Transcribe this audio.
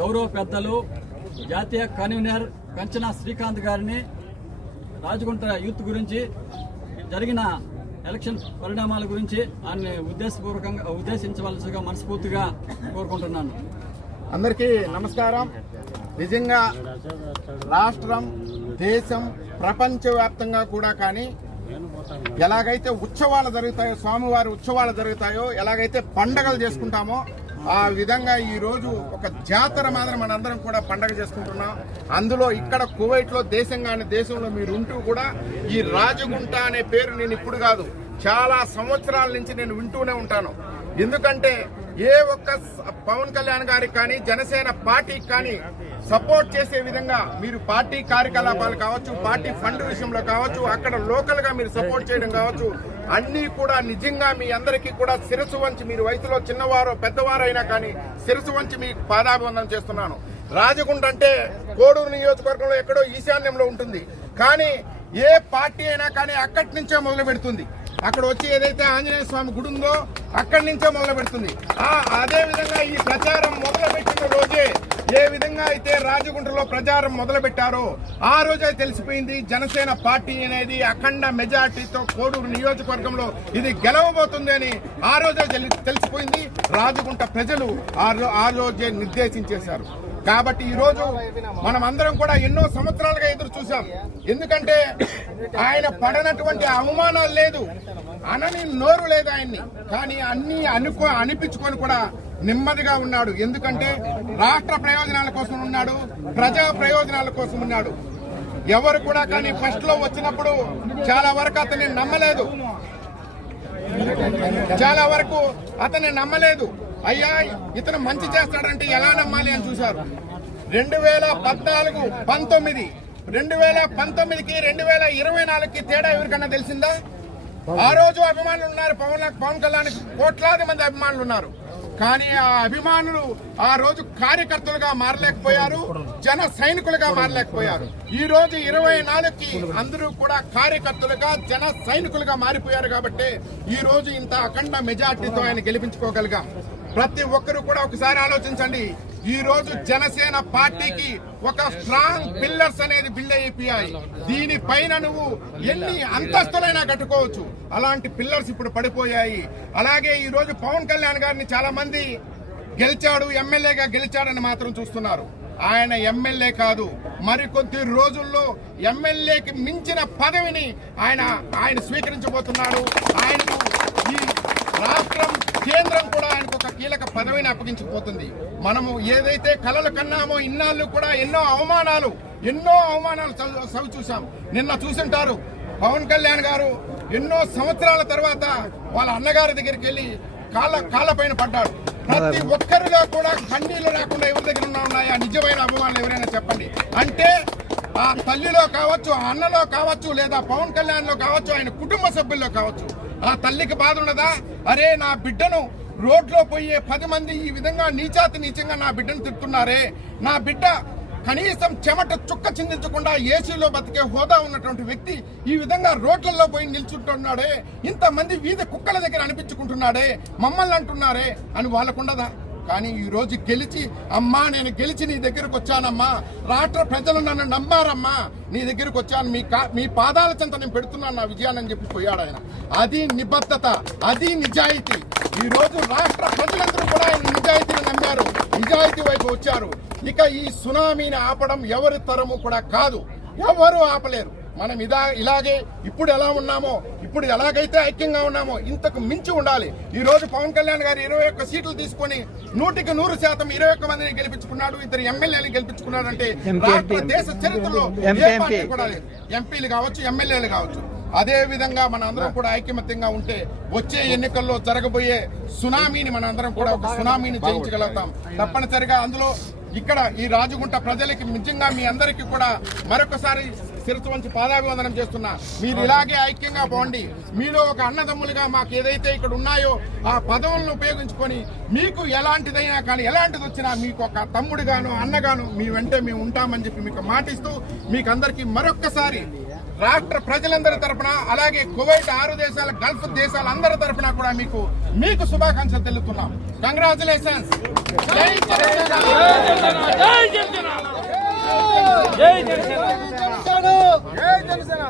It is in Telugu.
గౌరవ పెద్దలు జాతీయ కన్వీనర్ కంచన శ్రీకాంత్ గారిని రాజగుంట యూత్ గురించి జరిగిన ఎలక్షన్ పరిణామాల గురించి ఆయన్ని ఉద్దేశపూర్వకంగా ఉద్దేశించవలసిగా మనస్ఫూర్తిగా కోరుకుంటున్నాను. అందరికీ నమస్కారం. నిజంగా రాష్ట్రం దేశం ప్రపంచవ్యాప్తంగా కూడా కానీ ఎలాగైతే ఉత్సవాలు జరుగుతాయో స్వామివారి ఉత్సవాలు జరుగుతాయో ఎలాగైతే పండగలు చేసుకుంటామో ఆ విధంగా ఈరోజు ఒక జాతర మాత్రం మనందరం కూడా పండగ చేసుకుంటున్నాం. అందులో ఇక్కడ కువైట్లో దేశం దేశంగాని దేశంలో మీరు ఉంటూ కూడా ఈ రాజగుంట అనే పేరు నేను ఇప్పుడు కాదు చాలా సంవత్సరాల నుంచి నేను వింటూనే ఉంటాను. ఎందుకంటే ఏ ఒక్క పవన్ కళ్యాణ్ గారికి కానీ జనసేన పార్టీకి కానీ సపోర్ట్ చేసే విధంగా మీరు పార్టీ కార్యకలాపాలు కావచ్చు పార్టీ ఫండ్ విషయంలో కావచ్చు అక్కడ లోకల్గా మీరు సపోర్ట్ చేయడం కావచ్చు అన్నీ కూడా నిజంగా మీ అందరికీ కూడా శిరసు వంచి మీరు వయసులో చిన్నవారో పెద్దవారైనా కానీ శిరసు వంచి మీకు పాదాభివందనం చేస్తున్నాను. రాజగుండ అంటే కోడూరు నియోజకవర్గంలో ఎక్కడో ఈశాన్యంలో ఉంటుంది. కానీ ఏ పార్టీ అయినా కానీ అక్కడి నుంచే మొదలు పెడుతుంది అక్కడ వచ్చి ఏదైతే ఆంజనేయ స్వామి గుడి ఉందో అక్కడి నుంచే మొదలు పెడుతుంది ఆ అదే విధంగా ఈ ప్రచారం మొదలు పెట్టిన రోజే ఏ విధంగా అయితే రాజగుంటలో ప్రచారం మొదలు పెట్టారో ఆ రోజే తెలిసిపోయింది జనసేన పార్టీ అనేది అఖండ మెజార్టీతో కోడూరు నియోజకవర్గంలో ఇది గెలవబోతుంది అని ఆ రోజే తెలి- తెలిసిపోయింది. రాజగుంట ప్రజలు ఆ ఆ రోజే నిర్దేశించేశారు. కాబట్టి ఈరోజు మనం అందరం కూడా ఎన్నో సంవత్సరాలుగా ఎదురు చూసాం ఎందుకంటే ఆయన పడనటువంటి అవమానాలు లేదు అనని నోరు లేదు ఆయన్ని. కానీ అన్ని అనుకో అనిపించుకొని కూడా నెమ్మదిగా ఉన్నాడు. ఎందుకంటే రాష్ట్ర ప్రయోజనాల కోసం ఉన్నాడు ప్రజా ప్రయోజనాల కోసం ఉన్నాడు. ఎవరు కూడా కానీ ఫస్ట్లో వచ్చినప్పుడు చాలా వరకు అతన్ని నమ్మలేదు. చాలా వరకు అతన్ని నమ్మలేదు. అయ్యా ఇతను మంచి చేస్తాడంటే ఎలా నమ్మాలి అని చూశారు. రెండు వేల పద్నాలుగు పంతొమ్మిది. రెండు వేల పంతొమ్మిదికి రెండు వేల ఇరవై నాలుగుకి తేడా ఎవరికన్నా తెలిసిందా? ఆ రోజు అభిమానులు ఉన్నారు పవన్ పవన్ కళ్యాణ్ కోట్లాది మంది అభిమానులు ఉన్నారు. కానీ ఆ అభిమానులు ఆ రోజు కార్యకర్తలుగా మారలేకపోయారు జన సైనికులుగా మారలేకపోయారు. ఈ రోజు ఇరవై నాలుగుకి అందరూ కూడా కార్యకర్తలుగా జన సైనికులుగా మారిపోయారు కాబట్టి ఈ రోజు ఇంత అఖండ మెజార్టీతో ఆయన గెలిపించుకోగలిగాం. ప్రతి ఒక్కరు కూడా ఒకసారి ఆలోచించండి. ఈ రోజు జనసేన పార్టీకి ఒక స్ట్రాంగ్ పిల్లర్స్ అనేది బిల్డ్ అయిపోయాయి దీనిపైన నువ్వు ఎన్ని అంతస్తులైనా కట్టుకోవచ్చు. అలాంటి పిల్లర్స్ ఇప్పుడు పడిపోయాయి. అలాగే ఈ రోజు పవన్ కళ్యాణ్ గారిని చాలా మంది గెలిచాడు ఎమ్మెల్యేగా గెలిచాడని మాత్రం చూస్తున్నారు. ఆయన ఎమ్మెల్యే కాదు. మరికొద్ది రోజుల్లో ఎమ్మెల్యేకి మించిన పదవిని ఆయన ఆయన స్వీకరించబోతున్నాడు. ఆయనకు ఈ రాష్ట్రం కేంద్రం కూడా ఆయనకు ఒక కీలక పదవిని అప్పగించబోతుంది. మనము ఏదైతే కలలు కన్నామో ఇన్నాళ్ళు కూడా ఎన్నో అవమానాలు ఎన్నో అవమానాలు చవి చూసాం నిన్న చూసింటారు. పవన్ కళ్యాణ్ గారు ఎన్నో సంవత్సరాల తర్వాత వాళ్ళ అన్నగారి దగ్గరికి వెళ్ళి కాళ్ళ కాళ్ళ పైన పడ్డాడు. ప్రతి ఒక్కరిలో కూడా కన్నీళ్ళు రాకుండా ఎవరి దగ్గర ఉన్నా ఉన్నాయా? నిజమైన అభిమానులు ఎవరైనా చెప్పండి. అంటే ఆ తల్లిలో కావచ్చు ఆ అన్నలో కావచ్చు లేదా పవన్ కళ్యాణ్లో కావచ్చు ఆయన కుటుంబ సభ్యుల్లో కావచ్చు. ఆ తల్లికి బాధ ఉన్నదా? అరే నా బిడ్డను రోడ్లో పోయే పది మంది ఈ విధంగా నీచాతి నీచంగా నా బిడ్డను తిడుతున్నారే. నా బిడ్డ కనీసం చెమట చుక్క చిందించకుండా ఏసీలో బతికే హోదా ఉన్నటువంటి వ్యక్తి ఈ విధంగా రోడ్లలో పోయి నిల్చుంటున్నాడే ఇంతమంది వీధి కుక్కల దగ్గర అనిపించుకుంటున్నాడే మమ్మల్ని అంటున్నారే అని వాళ్ళకుండదా? కానీ ఈ రోజు గెలిచి అమ్మా నేను గెలిచి నీ దగ్గరకు వచ్చానమ్మా రాష్ట్ర ప్రజలు నన్ను నమ్మారమ్మా నీ దగ్గరకు వచ్చాను మీ కా- మీ పాదాల చెంత నేను పెడుతున్నాను నా విజయాన్ని అని చెప్పి పోయాడు ఆయన. అది నిబద్ధత అది నిజాయితీ. ఈరోజు రాష్ట్ర ప్రజలందరూ కూడా ఆయన నిజాయితీని నమ్మారు నిజాయితీ వైపు వచ్చారు. ఇక ఈ సునామీని ఆపడం ఎవరి తరము కూడా కాదు. ఎవరు ఆపలేరు. మనం ఇదా ఇలాగే ఇప్పుడు ఎలా ఉన్నామో ఇప్పుడు ఎలాగైతే ఐక్యంగా ఉన్నామో ఇంతకు మించి ఉండాలి. ఈ రోజు పవన్ కళ్యాణ్ గారు ఇరవై ఒక్క సీట్లు తీసుకొని నూటికి నూరు శాతం ఇరవై ఒక్క మందిని గెలిపించుకున్నాడు ఇద్దరు ఎమ్మెల్యేలు గెలిపించుకున్నాడు అంటే రాష్ట్ర దేశ చరిత్రలో కూడా లేదు. ఎంపీలు కావచ్చు ఎమ్మెల్యేలు కావచ్చు. అదే విధంగా మన అందరం కూడా ఐకమత్యంగా ఉంటే వచ్చే ఎన్నికల్లో జరగబోయే సునామీని మన అందరం కూడా ఒక సునామీని జయించగలుగుతాం. తప్పనిసరిగా అందులో ఇక్కడ ఈ రాజుగుంట ప్రజలకి నిజంగా మీ అందరికీ కూడా మరొకసారి శిరసు వంచి పాదాభివందనం చేస్తున్నా. మీరు ఇలాగే ఐక్యంగా పోండి. మీలో ఒక అన్నదమ్ములుగా మాకు ఏదైతే ఇక్కడ ఉన్నాయో ఆ పదవులను ఉపయోగించుకొని మీకు ఎలాంటిదైనా కానీ ఎలాంటిది వచ్చినా మీకు ఒక తమ్ముడుగాను అన్నగాను మీ వెంటే మేము ఉంటామని చెప్పి మీకు మాటిస్తూ మీకు అందరికీ మరొక్కసారి రాష్ట్ర ప్రజలందరి తరఫున అలాగే కువైట్ ఆరు దేశాల గల్ఫ్ దేశాల అందరి కూడా మీకు మీకు శుభాకాంక్షలు తెలుపుతున్నాం. కంగ్రాచులేషన్స్ జై జనసేన జై జనసేన జై జనసేన.